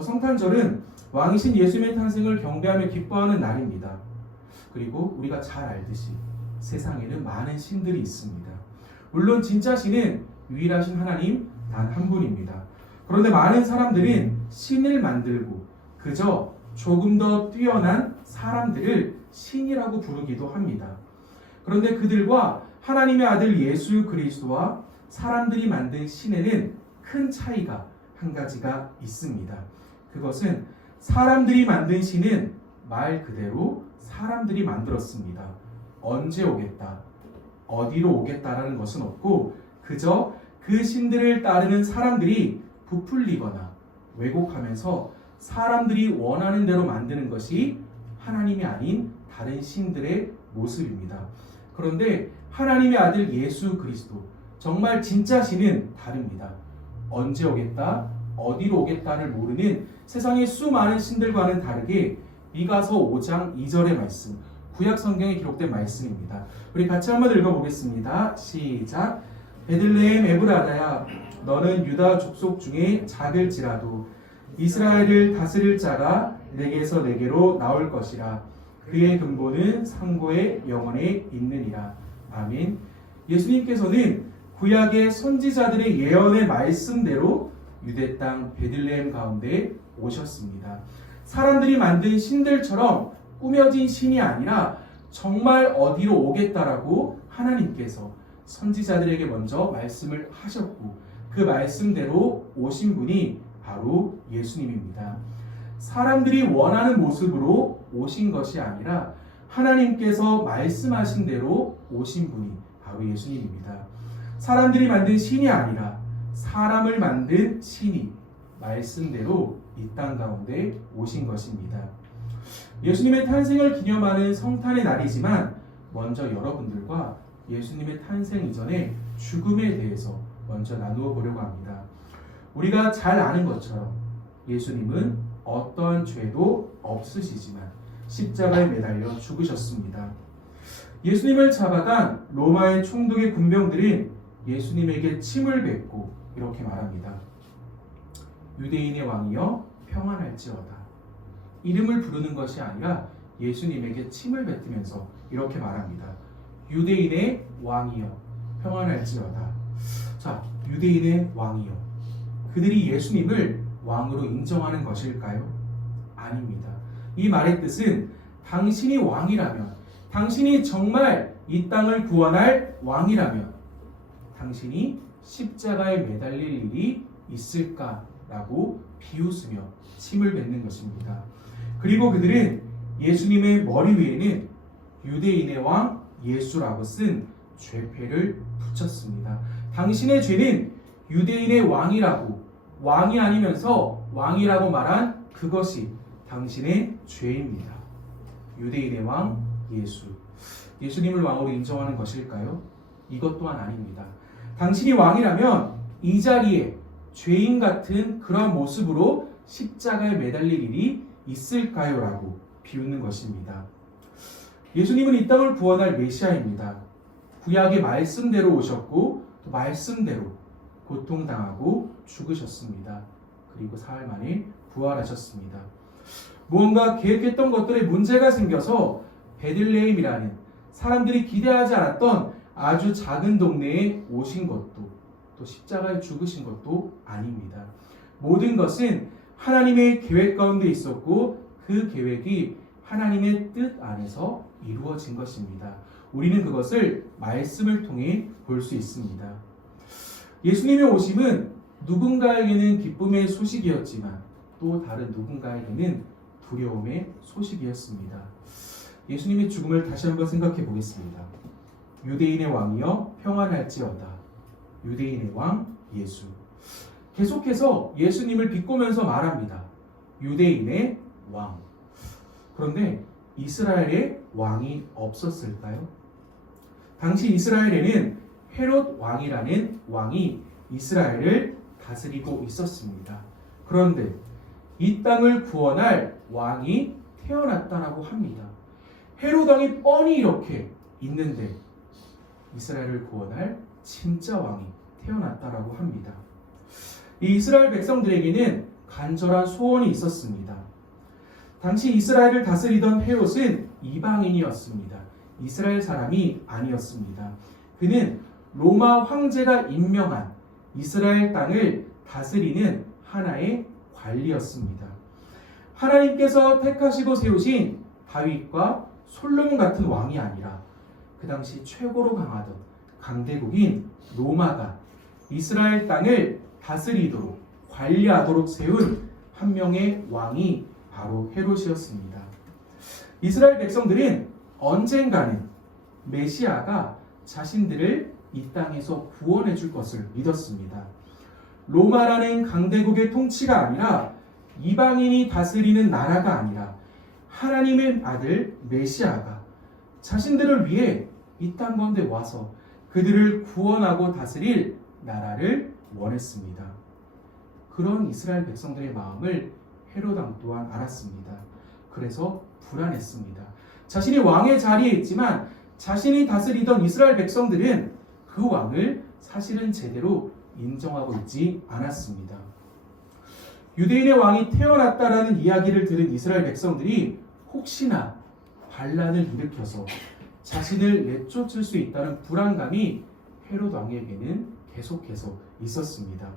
성탄절은 왕이신 예수님의 탄생을 경배하며 기뻐하는 날입니다. 그리고 우리가 잘 알듯이 세상에는 많은 신들이 있습니다. 물론 진짜 신은 유일하신 하나님 단 한 분입니다. 그런데 많은 사람들은 신을 만들고 그저 조금 더 뛰어난 사람들을 신이라고 부르기도 합니다. 그런데 그들과 하나님의 아들 예수 그리스도와 사람들이 만든 신에는 큰 차이가 한 가지가 있습니다. 그것은 사람들이 만든 신은 말 그대로 사람들이 만들었습니다. 언제 오겠다, 어디로 오겠다라는 것은 없고 그저 그 신들을 따르는 사람들이 부풀리거나 왜곡하면서 사람들이 원하는 대로 만드는 것이 하나님이 아닌 다른 신들의 모습입니다. 그런데 하나님의 아들 예수 그리스도, 정말 진짜 신은 다릅니다. 언제 오겠다, 어디로 오겠다를 모르는 세상의 수많은 신들과는 다르게 미가서 5장 2절의 말씀, 구약 성경에 기록된 말씀입니다. 우리 같이 한번 읽어보겠습니다. 시작. 베들레헴 에브라다야, 너는 유다 족속 중에 작을지라도 이스라엘을 다스릴 자가 내게서 내게로 나올 것이라. 그의 근본은 상고의 영원에 있느니라. 아멘. 예수님께서는 구약의 선지자들의 예언의 말씀대로 유대 땅 베들레헴 가운데 오셨습니다. 사람들이 만든 신들처럼 꾸며진 신이 아니라 정말 어디로 오겠다라고 하나님께서 선지자들에게 먼저 말씀을 하셨고 그 말씀대로 오신 분이 바로 예수님입니다. 사람들이 원하는 모습으로 오신 것이 아니라 하나님께서 말씀하신 대로 오신 분이 바로 예수님입니다. 사람들이 만든 신이 아니라 사람을 만든 신이 말씀대로 이 땅 가운데 오신 것입니다. 예수님의 탄생을 기념하는 성탄의 날이지만 먼저 여러분들과 예수님의 탄생 이전의 죽음에 대해서 먼저 나누어 보려고 합니다. 우리가 잘 아는 것처럼 예수님은 어떠한 죄도 없으시지만 십자가에 매달려 죽으셨습니다. 예수님을 잡아간 로마의 총독의 군병들은 예수님에게 침을 뱉고 이렇게 말합니다. 유대인의 왕이여 평안할지어다. 이름을 부르는 것이 아니라 예수님에게 침을 뱉으면서 이렇게 말합니다. 유대인의 왕이여 평안할지어다. 자, 유대인의 왕이여. 그들이 예수님을 왕으로 인정하는 것일까요? 아닙니다. 이 말의 뜻은 당신이 왕이라면, 당신이 정말 이 땅을 구원할 왕이라면 당신이 십자가에 매달릴 일이 있을까라고 비웃으며 침을 뱉는 것입니다. 그리고 그들은 예수님의 머리 위에는 유대인의 왕 예수라고 쓴 죄패를 붙였습니다. 당신의 죄는 유대인의 왕이라고, 왕이 아니면서 왕이라고 말한 그것이 당신의 죄입니다. 유대인의 왕 예수. 예수님을 왕으로 인정하는 것일까요? 이것 또한 아닙니다. 당신이 왕이라면 이 자리에 죄인 같은 그런 모습으로 십자가에 매달릴 일이 있을까요? 라고 비웃는 것입니다. 예수님은 이 땅을 구원할 메시아입니다. 구약의 말씀대로 오셨고 또 말씀대로 고통당하고 죽으셨습니다. 그리고 사흘 만에 부활하셨습니다. 무언가 계획했던 것들에 문제가 생겨서 베들레헴이라는 사람들이 기대하지 않았던 아주 작은 동네에 오신 것도 또 십자가에 죽으신 것도 아닙니다. 모든 것은 하나님의 계획 가운데 있었고 그 계획이 하나님의 뜻 안에서 이루어진 것입니다. 우리는 그것을 말씀을 통해 볼 수 있습니다. 예수님의 오심은 누군가에게는 기쁨의 소식이었지만 또 다른 누군가에게는 두려움의 소식이었습니다. 예수님의 죽음을 다시 한번 생각해 보겠습니다. 유대인의 왕이여 평안할지어다. 유대인의 왕 예수. 계속해서 예수님을 비꼬면서 말합니다. 유대인의 왕. 그런데 이스라엘에 왕이 없었을까요? 당시 이스라엘에는 헤롯 왕이라는 왕이 이스라엘을 다스리고 있었습니다. 그런데 이 땅을 구원할 왕이 태어났다라고 합니다. 헤롯 왕이 뻔히 이렇게 있는데 이스라엘을 구원할 진짜 왕이 태어났다라고 합니다. 이 이스라엘 백성들에게는 간절한 소원이 있었습니다. 당시 이스라엘을 다스리던 헤롯은 이방인이었습니다. 이스라엘 사람이 아니었습니다. 그는 로마 황제가 임명한 이스라엘 땅을 다스리는 하나의 관리였습니다. 하나님께서 택하시고 세우신 다윗과 솔로몬 같은 왕이 아니라 그 당시 최고로 강하던 강대국인 로마가 이스라엘 땅을 다스리도록 관리하도록 세운 한 명의 왕이 바로 헤롯이었습니다. 이스라엘 백성들은 언젠가는 메시아가 자신들을 이 땅에서 구원해 줄 것을 믿었습니다. 로마라는 강대국의 통치가 아니라 이방인이 다스리는 나라가 아니라 하나님의 아들 메시아가 자신들을 위해 이 땅 가운데 와서 그들을 구원하고 다스릴 나라를 원했습니다. 그런 이스라엘 백성들의 마음을 헤롯 왕 또한 알았습니다. 그래서 불안했습니다. 자신이 왕의 자리에 있지만 자신이 다스리던 이스라엘 백성들은 그 왕을 사실은 제대로 인정하고 있지 않았습니다. 유대인의 왕이 태어났다라는 이야기를 들은 이스라엘 백성들이 혹시나 반란을 일으켜서 자신을 내쫓을 수 있다는 불안감이 헤롯 왕에게는 계속해서 있었습니다.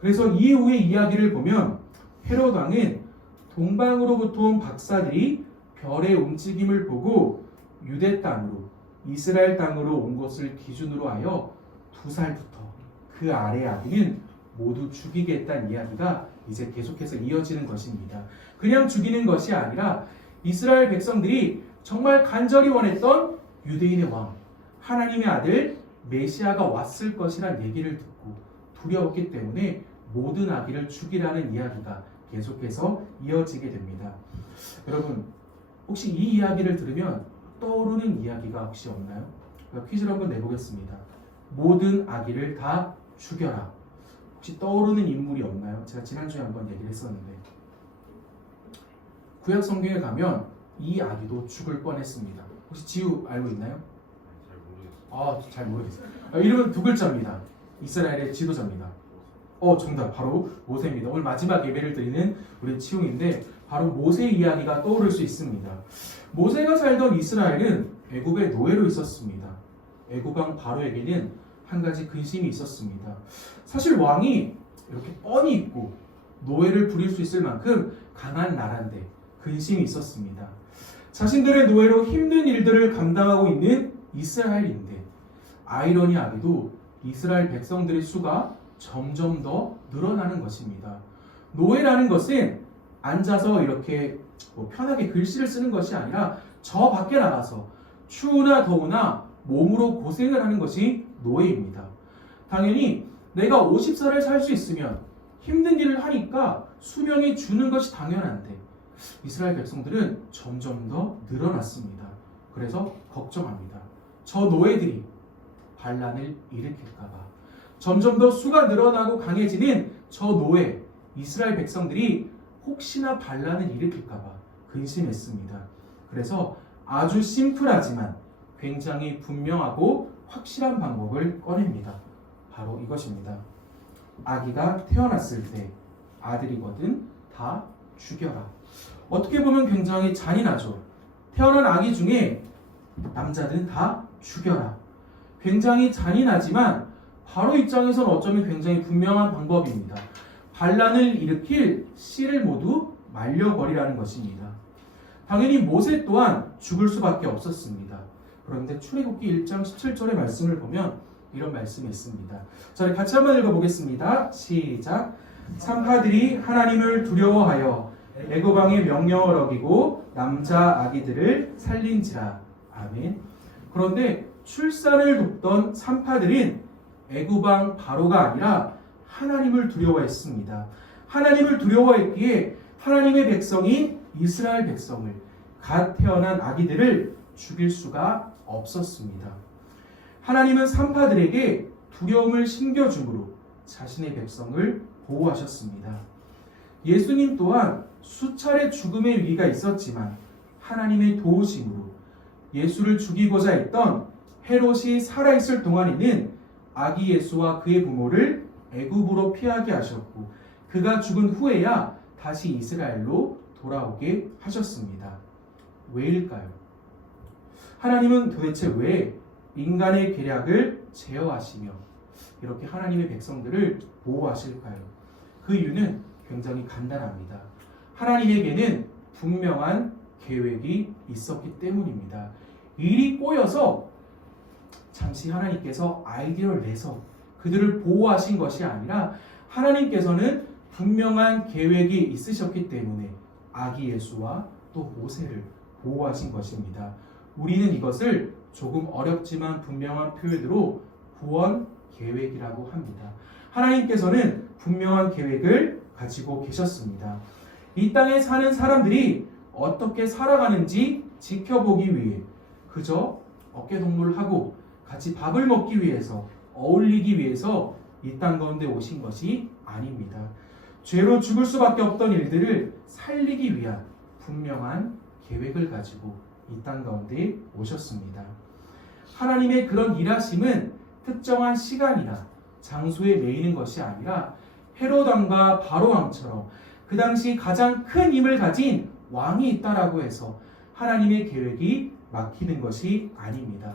그래서 이후의 이야기를 보면 헤롯 왕은 동방으로부터 온 박사들이 별의 움직임을 보고 유대 땅으로 이스라엘 땅으로 온 것을 기준으로 하여 2살부터 그 아래 아기는 모두 죽이겠다는 이야기가 이제 계속해서 이어지는 것입니다. 그냥 죽이는 것이 아니라 이스라엘 백성들이 정말 간절히 원했던 유대인의 왕, 하나님의 아들 메시아가 왔을 것이란 얘기를 듣고 두려웠기 때문에 모든 아기를 죽이라는 이야기가 계속해서 이어지게 됩니다. 여러분, 혹시 이 이야기를 들으면 떠오르는 이야기가 혹시 없나요? 퀴즈를 한번 내보겠습니다. 모든 아기를 다 죽여라. 혹시 떠오르는 인물이 없나요? 제가 지난주에 한번 얘기를 했었는데 구약 성경에 가면 이 아기도 죽을 뻔했습니다. 혹시 지우 알고 있나요? 잘 모르겠어요. 이름은 2글자입니다. 이스라엘의 지도자입니다. 정답. 바로 모세입니다. 오늘 마지막 예배를 드리는 우리 치웅인데 바로 모세 이야기가 떠오를 수 있습니다. 모세가 살던 이스라엘은 애굽의 노예로 있었습니다. 애굽 왕 바로에게는 한 가지 근심이 있었습니다. 사실 왕이 이렇게 뻔히 있고 노예를 부릴 수 있을 만큼 강한 나라인데 근심이 있었습니다. 자신들의 노예로 힘든 일들을 감당하고 있는 이스라엘인데 아이러니하게도 이스라엘 백성들의 수가 점점 더 늘어나는 것입니다. 노예라는 것은 앉아서 이렇게 편하게 글씨를 쓰는 것이 아니라 저 밖에 나가서 추우나 더우나 몸으로 고생을 하는 것이 노예입니다. 당연히 내가 50살을 살 수 있으면 힘든 일을 하니까 수명이 주는 것이 당연한데 이스라엘 백성들은 점점 더 늘어났습니다. 그래서 걱정합니다. 저 노예들이 반란을 일으킬까봐. 점점 더 수가 늘어나고 강해지는 저 노예, 이스라엘 백성들이 혹시나 반란을 일으킬까봐 근심했습니다. 그래서 아주 심플하지만 굉장히 분명하고 확실한 방법을 꺼냅니다. 바로 이것입니다. 아기가 태어났을 때 아들이거든 다 죽여라. 어떻게 보면 굉장히 잔인하죠. 태어난 아기 중에 남자들은 다 죽여라. 굉장히 잔인하지만 바로 입장에서는 어쩌면 굉장히 분명한 방법입니다. 반란을 일으킬 씨를 모두 말려버리라는 것입니다. 당연히 모세 또한 죽을 수밖에 없었습니다. 그런데 출애굽기 1장 17절의 말씀을 보면 이런 말씀이 있습니다. 자, 같이 한번 읽어보겠습니다. 시작. 산파들이 하나님을 두려워하여 애굽 왕의 명령을 어기고 남자 아기들을 살린지라. 아멘. 그런데 출산을 돕던 산파들은 애굽 왕 바로가 아니라 하나님을 두려워했습니다. 하나님을 두려워했기에 하나님의 백성인 이스라엘 백성을 갓 태어난 아기들을 죽일 수가 없었습니다. 하나님은 산파들에게 두려움을 심겨줌으로 자신의 백성을 보호하셨습니다. 예수님 또한 수차례 죽음의 위기가 있었지만 하나님의 도우심으로 예수를 죽이고자 했던 헤롯이 살아있을 동안에는 아기 예수와 그의 부모를 애굽으로 피하게 하셨고 그 그가 죽은 후에야 다시 이스라엘로 돌아오게 하셨습니다. 왜일까요? 하나님은 도대체 왜 인간의 계략을 제어하시며 이렇게 하나님의 백성들을 보호하실까요? 그 이유는 굉장히 간단합니다. 하나님에게는 분명한 계획이 있었기 때문입니다. 일이 꼬여서 잠시 하나님께서 아이디어를 내서 그들을 보호하신 것이 아니라 하나님께서는 분명한 계획이 있으셨기 때문에 아기 예수와 또 모세를 보호하신 것입니다. 우리는 이것을 조금 어렵지만 분명한 표현으로 구원 계획이라고 합니다. 하나님께서는 분명한 계획을 가지고 계셨습니다. 이 땅에 사는 사람들이 어떻게 살아가는지 지켜보기 위해 그저 어깨동무하고 같이 밥을 먹기 위해서 어울리기 위해서 이 땅 가운데 오신 것이 아닙니다. 죄로 죽을 수밖에 없던 일들을 살리기 위한 분명한 계획을 가지고 이 땅 가운데 오셨습니다. 하나님의 그런 일하심은 특정한 시간이나 장소에 매이는 것이 아니라 헤롯 왕과 바로 왕처럼 그 당시 가장 큰 힘을 가진 왕이 있다라고 해서 하나님의 계획이 막히는 것이 아닙니다.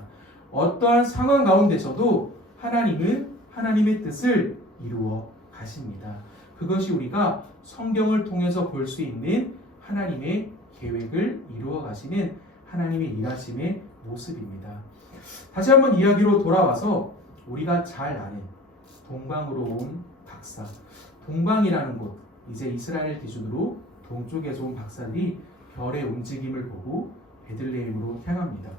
어떠한 상황 가운데서도 하나님은 하나님의 뜻을 이루어 가십니다. 그것이 우리가 성경을 통해서 볼 수 있는 하나님의 계획을 이루어 가시는 하나님의 일하심의 모습입니다. 다시 한번 이야기로 돌아와서 우리가 잘 아는 동방으로 온 박사, 동방이라는 곳, 이제 이스라엘 기준으로 동쪽에서 온 박사들이 별의 움직임을 보고 베들레헴으로 향합니다.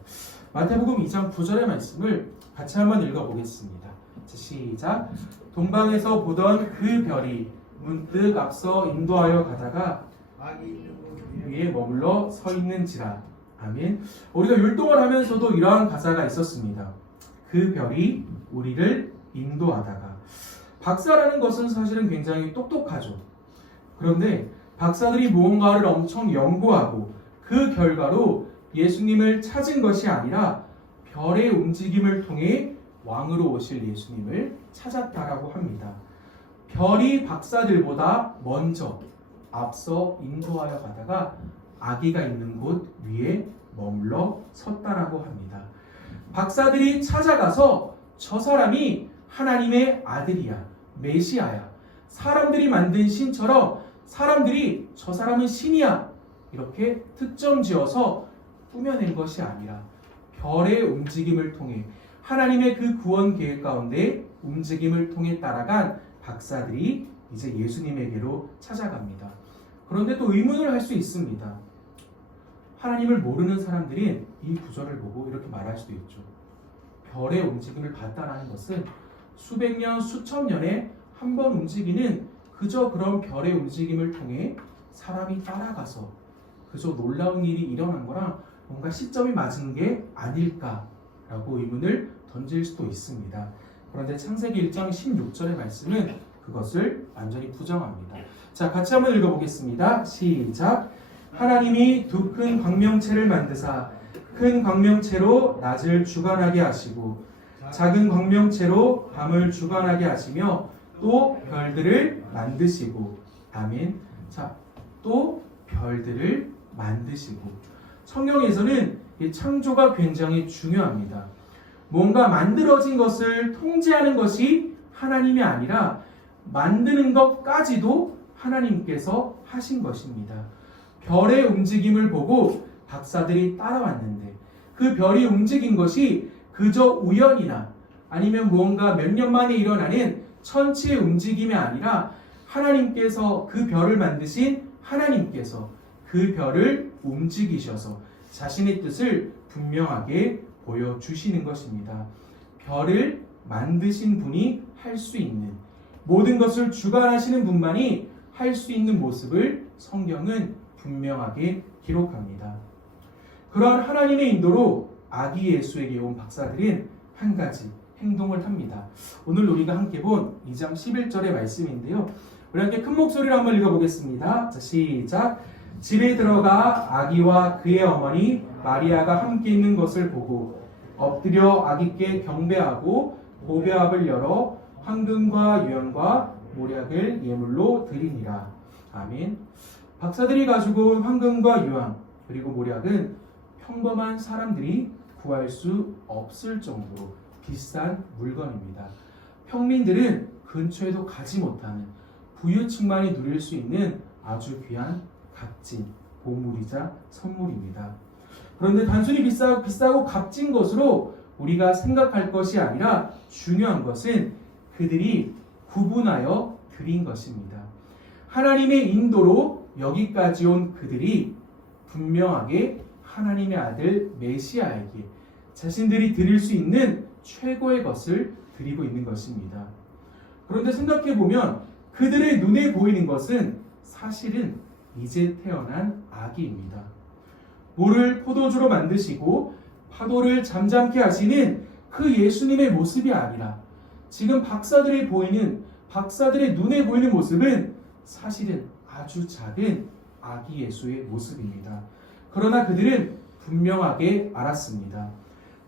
마태복음 2장 9절의 말씀을 같이 한번 읽어보겠습니다. 시작. 동방에서 보던 그 별이 문득 앞서 인도하여 가다가 위에 머물러 서 있는지라. 아멘. 우리가 율동을 하면서도 이러한 가사가 있었습니다. 그 별이 우리를 인도하다가. 박사라는 것은 사실은 굉장히 똑똑하죠. 그런데 박사들이 무언가를 엄청 연구하고 그 결과로 예수님을 찾은 것이 아니라 별의 움직임을 통해 왕으로 오실 예수님을 찾았다라고 합니다. 별이 박사들보다 먼저 앞서 인도하여 가다가 아기가 있는 곳 위에 머물러 섰다라고 합니다. 박사들이 찾아가서 저 사람이 하나님의 아들이야, 메시아야, 사람들이 만든 신처럼 사람들이 저 사람은 신이야 이렇게 특정 지어서 꾸며낸 것이 아니라 별의 움직임을 통해 하나님의 그 구원 계획 가운데 움직임을 통해 따라간 박사들이 이제 예수님에게로 찾아갑니다. 그런데 또 의문을 할 수 있습니다. 하나님을 모르는 사람들이 이 구절을 보고 이렇게 말할 수도 있죠. 별의 움직임을 봤다라는 것은 수백 년, 수천 년에 한 번 움직이는 그저 그런 별의 움직임을 통해 사람이 따라가서 그저 놀라운 일이 일어난 거랑 뭔가 시점이 맞은 게 아닐까라고 의문을 던질 수도 있습니다. 그런데 창세기 1장 16절의 말씀은 그것을 완전히 부정합니다. 자, 같이 한번 읽어보겠습니다. 시작. 하나님이 두 큰 광명체를 만드사 큰 광명체로 낮을 주관하게 하시고 작은 광명체로 밤을 주관하게 하시며 또 별들을 만드시고. 아멘. 자, 또 별들을 만드시고. 성경에서는 이 창조가 굉장히 중요합니다. 뭔가 만들어진 것을 통제하는 것이 하나님이 아니라 만드는 것까지도 하나님께서 하신 것입니다. 별의 움직임을 보고 박사들이 따라왔는데 그 별이 움직인 것이 그저 우연이나 아니면 무언가 몇 년 만에 일어나는 천체의 움직임이 아니라 하나님께서 그 별을 만드신 하나님께서 그 별을 움직이셔서 자신의 뜻을 분명하게 보여주시는 것입니다. 별을 만드신 분이 할 수 있는 모든 것을 주관하시는 분만이 할 수 있는 모습을 성경은 분명하게 기록합니다. 그런 하나님의 인도로 아기 예수에게 온 박사들은 한 가지 행동을 합니다. 오늘 우리가 함께 본 2장 11절의 말씀인데요. 우리 함께 큰 목소리로 한번 읽어보겠습니다. 자, 시작. 집에 들어가 아기와 그의 어머니 마리아가 함께 있는 것을 보고 엎드려 아기께 경배하고 보배압을 열어 황금과 유향과 몰약을 예물로 드리니라. 아멘. 박사들이 가지고 온 황금과 유황 그리고 몰약은 평범한 사람들이 구할 수 없을 정도로 비싼 물건입니다. 평민들은 근처에도 가지 못하는 부유층만이 누릴 수 있는 아주 귀한 값진 보물이자 선물입니다. 그런데 단순히 비싸고 값진 것으로 우리가 생각할 것이 아니라 중요한 것은 그들이 구분하여 드린 것입니다. 하나님의 인도로 여기까지 온 그들이 분명하게 하나님의 아들 메시아에게 자신들이 드릴 수 있는 최고의 것을 드리고 있는 것입니다. 그런데 생각해보면 그들의 눈에 보이는 것은 사실은 이제 태어난 아기입니다. 물을 포도주로 만드시고 파도를 잠잠케 하시는 그 예수님의 모습이 아니라 지금 박사들의 눈에 보이는 모습은 사실은 아주 작은 아기 예수의 모습입니다. 그러나 그들은 분명하게 알았습니다.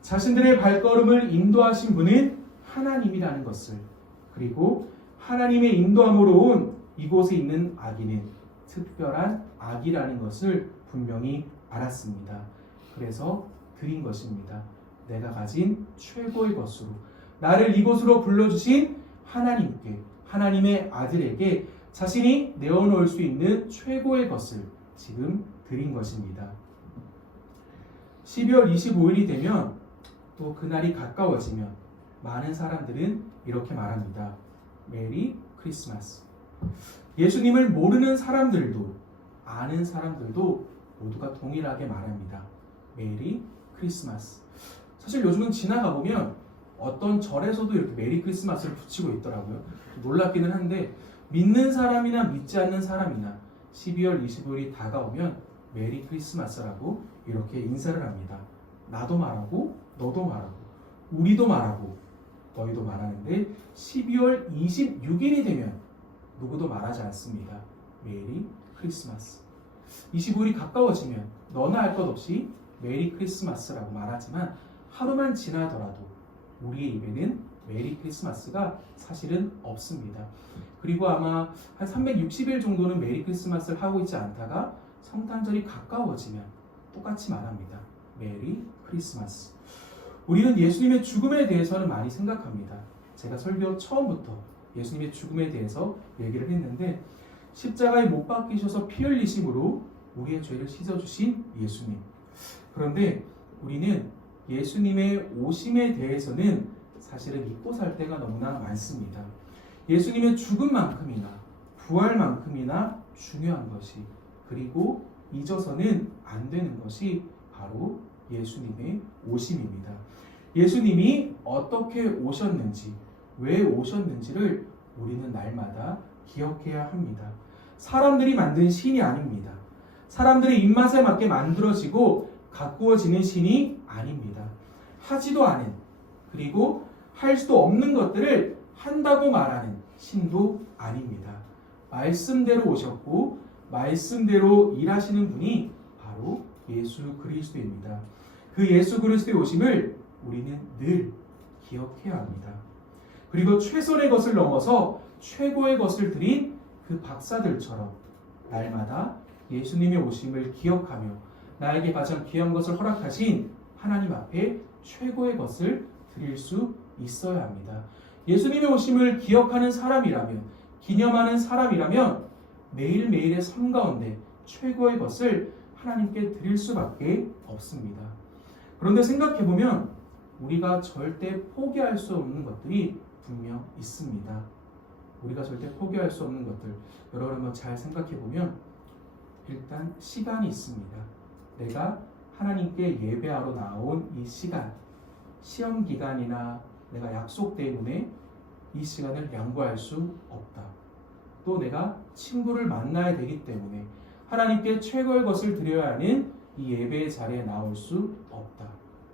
자신들의 발걸음을 인도하신 분은 하나님이라는 것을, 그리고 하나님의 인도함으로 온 이곳에 있는 아기는 특별한 아기라는 것을 분명히 알았습니다. 그래서 드린 것입니다. 내가 가진 최고의 것으로 나를 이곳으로 불러주신 하나님께, 하나님의 아들에게 자신이 내어놓을 수 있는 최고의 것을 지금 드린 것입니다. 12월 25일이 되면 또 그날이 가까워지면 많은 사람들은 이렇게 말합니다. 메리 크리스마스. 예수님을 모르는 사람들도 아는 사람들도 모두가 동일하게 말합니다. 메리 크리스마스. 사실 요즘은 지나가 보면 어떤 절에서도 이렇게 메리 크리스마스를 붙이고 있더라고요. 놀랍기는 한데 믿는 사람이나 믿지 않는 사람이나 12월 25일이 다가오면 메리 크리스마스라고 이렇게 인사를 합니다. 나도 말하고 너도 말하고 우리도 말하고 너희도 말하는데 12월 26일이 되면 누구도 말하지 않습니다. 메리 크리스마스. 25일이 가까워지면 너나 할 것 없이 메리 크리스마스라고 말하지만 하루만 지나더라도 우리의 입에는 메리 크리스마스가 사실은 없습니다. 그리고 아마 한 360일 정도는 메리 크리스마스를 하고 있지 않다가 성탄절이 가까워지면 똑같이 말합니다. 메리 크리스마스. 우리는 예수님의 죽음에 대해서는 많이 생각합니다. 제가 설교 처음부터 예수님의 죽음에 대해서 얘기를 했는데 십자가에 못 박히셔서 피 흘리심으로 우리의 죄를 씻어주신 예수님. 그런데 우리는 예수님의 오심에 대해서는 사실은 잊고 살 때가 너무나 많습니다. 예수님의 죽음만큼이나 부활만큼이나 중요한 것이, 그리고 잊어서는 안 되는 것이 바로 예수님의 오심입니다. 예수님이 어떻게 오셨는지, 왜 오셨는지를 우리는 날마다 기억해야 합니다. 사람들이 만든 신이 아닙니다. 사람들의 입맛에 맞게 만들어지고 가꾸어지는 신이 아닙니다. 하지도 않은, 그리고 할 수도 없는 것들을 한다고 말하는 신도 아닙니다. 말씀대로 오셨고 말씀대로 일하시는 분이 바로 예수 그리스도입니다. 그 예수 그리스도의 오심을 우리는 늘 기억해야 합니다. 그리고 최선의 것을 넘어서 최고의 것을 드린 그 박사들처럼 날마다 예수님의 오심을 기억하며 나에게 가장 귀한 것을 허락하신 하나님 앞에 최고의 것을 드릴 수 있어야 합니다. 예수님의 오심을 기억하는 사람이라면, 기념하는 사람이라면 매일매일의 삶 가운데 최고의 것을 하나님께 드릴 수밖에 없습니다. 그런데 생각해보면 우리가 절대 포기할 수 없는 것들이 분명 있습니다. 우리가 절대 포기할 수 없는 것들, 여러분 한번 잘 생각해보면 일단 시간이 있습니다. 내가 하나님께 예배하러 나온 이 시간, 시험 기간이나 내가 약속 때문에 이 시간을 양보할 수 없다. 또 내가 친구를 만나야 되기 때문에 하나님께 최고의 것을 드려야 하는 이 예배의 자리에 나올 수 없다.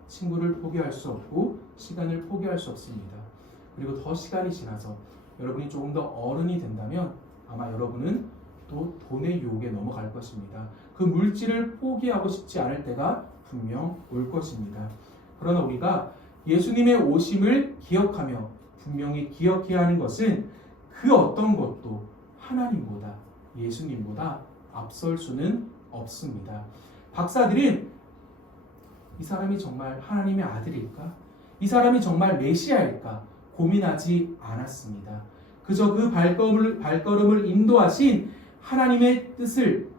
친구를 포기할 수 없고 시간을 포기할 수 없습니다. 그리고 더 시간이 지나서 여러분이 조금 더 어른이 된다면 아마 여러분은 또 돈의 유혹에 넘어갈 것입니다. 그 물질을 포기하고 싶지 않을 때가 분명 올 것입니다. 그러나 우리가 예수님의 오심을 기억하며 분명히 기억해야 하는 것은 그 어떤 것도 하나님보다, 예수님보다 앞설 수는 없습니다. 박사들은 이 사람이 정말 하나님의 아들일까? 이 사람이 정말 메시아일까? 고민하지 않았습니다. 그저 그 발걸음을 인도하신 하나님의 뜻을,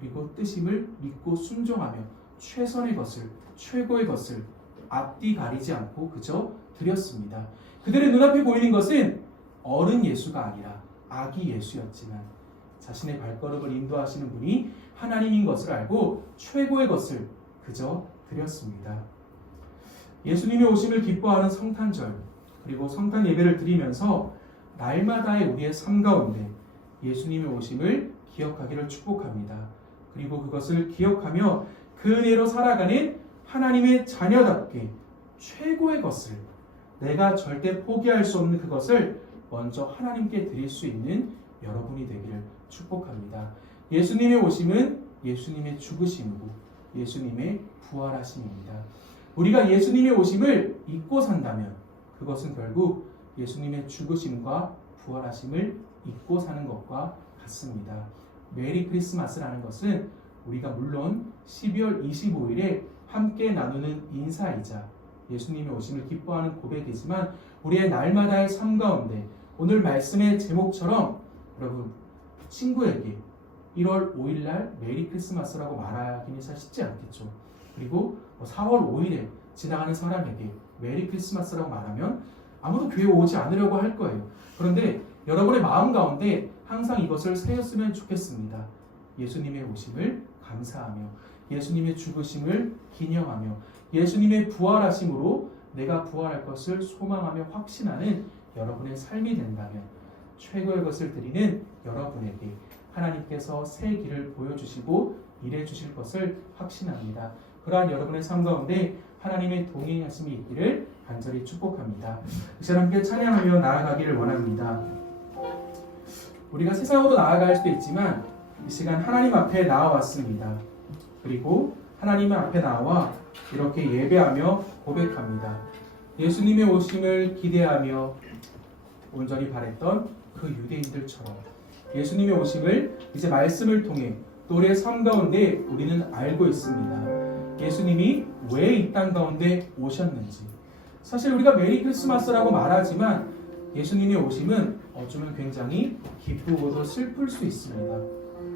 그리고 뜻임을 믿고 순종하며 최선의 것을, 최고의 것을 앞뒤 가리지 않고 그저 드렸습니다. 그들의 눈앞에 보이는 것은 어른 예수가 아니라 아기 예수였지만 자신의 발걸음을 인도하시는 분이 하나님인 것을 알고 최고의 것을 그저 드렸습니다. 예수님의 오심을 기뻐하는 성탄절, 그리고 성탄 예배를 드리면서 날마다의 우리의 삶 가운데 예수님의 오심을 기억하기를 축복합니다. 그리고 그것을 기억하며 그 은혜로 살아가는 하나님의 자녀답게 최고의 것을, 내가 절대 포기할 수 없는 그것을 먼저 하나님께 드릴 수 있는 여러분이 되기를 축복합니다. 예수님의 오심은 예수님의 죽으심이고 예수님의 부활하심입니다. 우리가 예수님의 오심을 잊고 산다면 그것은 결국 예수님의 죽으심과 부활하심을 잊고 사는 것과 같습니다. 메리 크리스마스라는 것은 우리가 물론 12월 25일에 함께 나누는 인사이자 예수님의 오심을 기뻐하는 고백이지만 우리의 날마다의 삶 가운데 오늘 말씀의 제목처럼 여러분 친구에게 1월 5일날 메리 크리스마스라고 말하기는 사실 쉽지 않겠죠. 그리고 4월 5일에 지나가는 사람에게 메리 크리스마스라고 말하면 아무도 교회에 오지 않으려고 할 거예요. 그런데 여러분의 마음 가운데 항상 이것을 새겼으면 좋겠습니다. 예수님의 오심을 감사하며 예수님의 죽으심을 기념하며 예수님의 부활하심으로 내가 부활할 것을 소망하며 확신하는 여러분의 삶이 된다면 최고의 것을 드리는 여러분에게 하나님께서 새 길을 보여주시고 일해 주실 것을 확신합니다. 그러한 여러분의 삶 가운데 하나님의 동행하심이 있기를 간절히 축복합니다. 이 시간 함께 찬양하며 나아가기를 원합니다. 우리가 세상으로 나아갈 수도 있지만 이 시간 하나님 앞에 나아왔습니다. 그리고 하나님 앞에 나와 이렇게 예배하며 고백합니다. 예수님의 오심을 기대하며 온전히 바랬던 그 유대인들처럼 예수님의 오심을 이제 말씀을 통해 또 우리의 삶 가운데 우리는 알고 있습니다. 예수님이 왜 이 땅 가운데 오셨는지. 사실 우리가 메리 크리스마스라고 말하지만 예수님의 오심은 어쩌면 굉장히 기쁘고도 슬플 수 있습니다.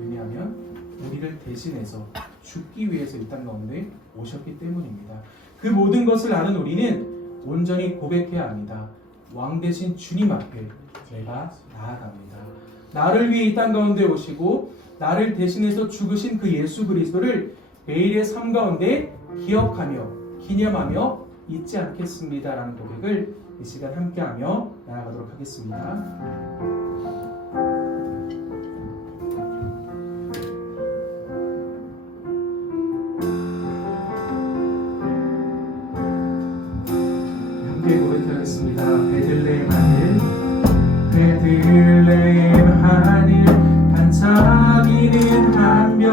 왜냐하면 우리를 대신해서 죽기 위해서 이 땅 가운데 오셨기 때문입니다. 그 모든 것을 아는 우리는 온전히 고백해야 합니다. 왕 대신 주님 앞에 내가 나아갑니다. 나를 위해 이 땅 가운데 오시고 나를 대신해서 죽으신 그 예수 그리스도를 매일의 삶 가운데 기억하며 기념하며 잊지 않겠습니다라는 고백을 이 시간 함께하며 나아가도록 하겠습니다. 고백하겠습니다. 베들레헴 하늘, 베들레헴 하늘, 반짝이는 한별,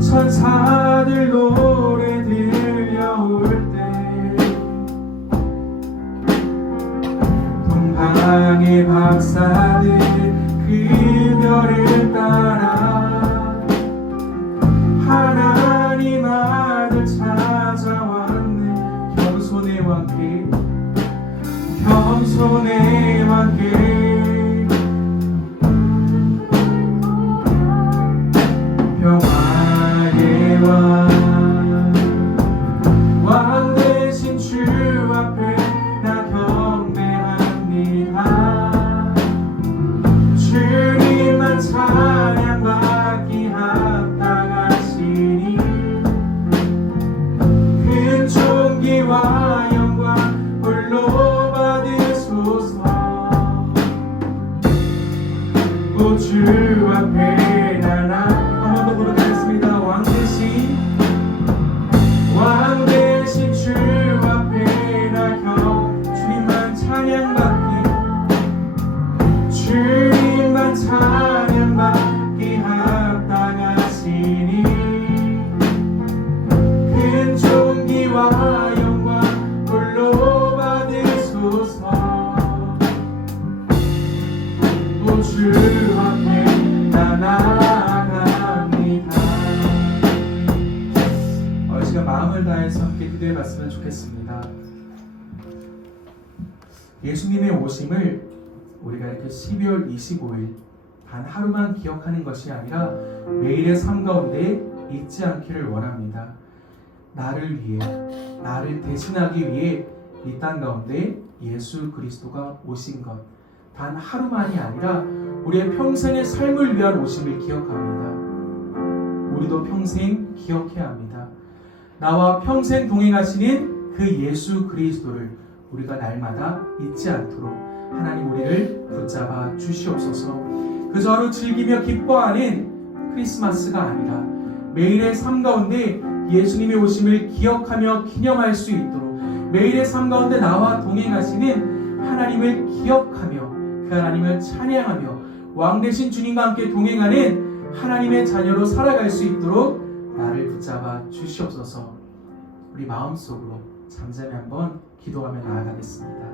천사들 노래 들려올 때, 동방의 박사들 그 별을 따라 하나님 아들 찾아왔네. 겸손의 왕께, 겸손의 왕께, 평화의 왕 대신 주 앞에 나 경배합니다. 주님만 찬양받기 합당하시니 큰 존귀와 영광 홀로 받으소서. 오 주 앞에 나나 한 번 더 부르겠습니다. 왕 대신 주 앞에 나 주님만 찬양받기, 주님만 찬양받기 합당하시니 큰 존귀와 영광 홀로 받으소서. 주 앞에 나 나아갑니다. 이 시간 마음을 다해서 함께 기도해 봤으면 좋겠습니다. 예수님의 오심을 우리가 이렇게 12월 25일 단 하루만 기억하는 것이 아니라 매일의 삶 가운데 잊지 않기를 원합니다. 나를 위해, 나를 대신하기 위해 이 땅 가운데 예수 그리스도가 오신 것, 단 하루만이 아니라 우리의 평생의 삶을 위한 오심을 기억합니다. 우리도 평생 기억해야 합니다. 나와 평생 동행하시는 그 예수 그리스도를 우리가 날마다 잊지 않도록 하나님 우리를 붙잡아 주시옵소서. 그저 하루 즐기며 기뻐하는 크리스마스가 아니라 매일의 삶 가운데 예수님의 오심을 기억하며 기념할 수 있도록 매일의 삶 가운데 나와 동행하시는 하나님을 기억하며 그 하나님을 찬양하며 왕 되신 주님과 함께 동행하는 하나님의 자녀로 살아갈 수 있도록 나를 붙잡아 주시옵소서. 우리 마음속으로 잠잠히 한번 기도하며 나아가겠습니다.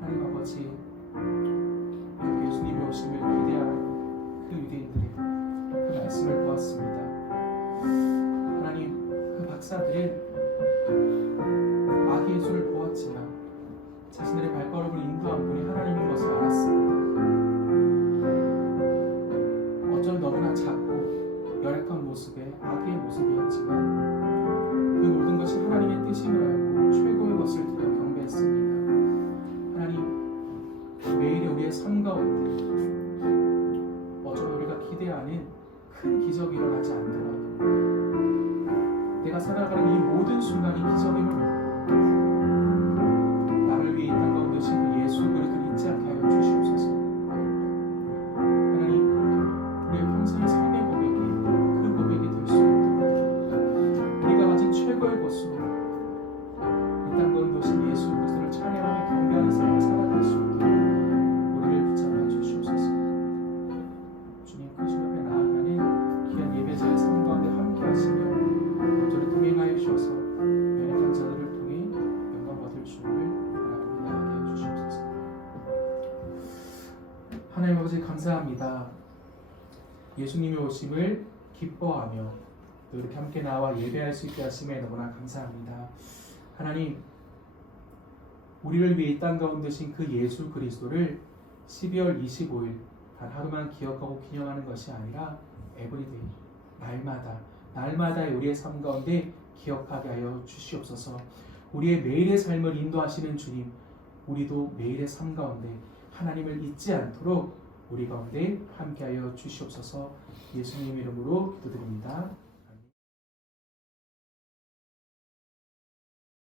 하나님 아버지, 이렇게 예수님의 오심을 기대하는 그 유대인들의 그 말씀을 보았습니다. 하나님, 그 박사들은 아기 예수를 보았지만 자신들의 발걸음을 인도한 분이 하나님인 것을 알았습니다. 어쩌면 너무나 작고 열악한 모습의 아기의 모습이었지만 그 모든 것이 하나님의 뜻임을 알고 최고의 것을 드려 경배했습니다. 하나님, 매일의 우리의 삶 가운데 어쩌면 우리가 기대하는 큰 기적이 일어나지 않더라도 내가 살아가는 이 모든 순간이 기적임을 믿고 나를 위해 이 땅 가운데 오신 그 예수 그리스도를 잊지 않게 하여 주시옵소서. 하나님, 우리의 평생의 삶의 고백이 그 고백이 될 수 있도록 우리가 가진 최고의 것으로 이 땅 가운데 오신 예수 그리스도를 찬양하며 경배하는 삶을 살아갈 수 있도록 우리를 붙잡아 주시옵소서. 주님, 그 주 앞에 나아가는 귀한 예배자의 삶 가운데 함께 하시며 저를 동행하여 주셔서 연약한 자들을 통해 영광 받을 주를 바라보고 나아가게 해주시옵소서. 하나님 아버지, 감사합니다. 예수님의 오심을 기뻐하며 또 이렇게 함께 나와 예배할 수 있게 하심에 너무나 감사합니다. 하나님, 우리를 위해 이 땅 가운데 신 그 예수 그리스도를 12월 25일 단 하루만 기억하고 기념하는 것이 아니라 에브리데이, 날마다 우리의 삶 가운데 기억하게 하여 주시옵소서. 우리의 매일의 삶을 인도하시는 주님, 우리도 매일의 삶 가운데 하나님을 잊지 않도록 우리 가운데 함께하여 주시옵소서. 예수님 이름으로 기도드립니다.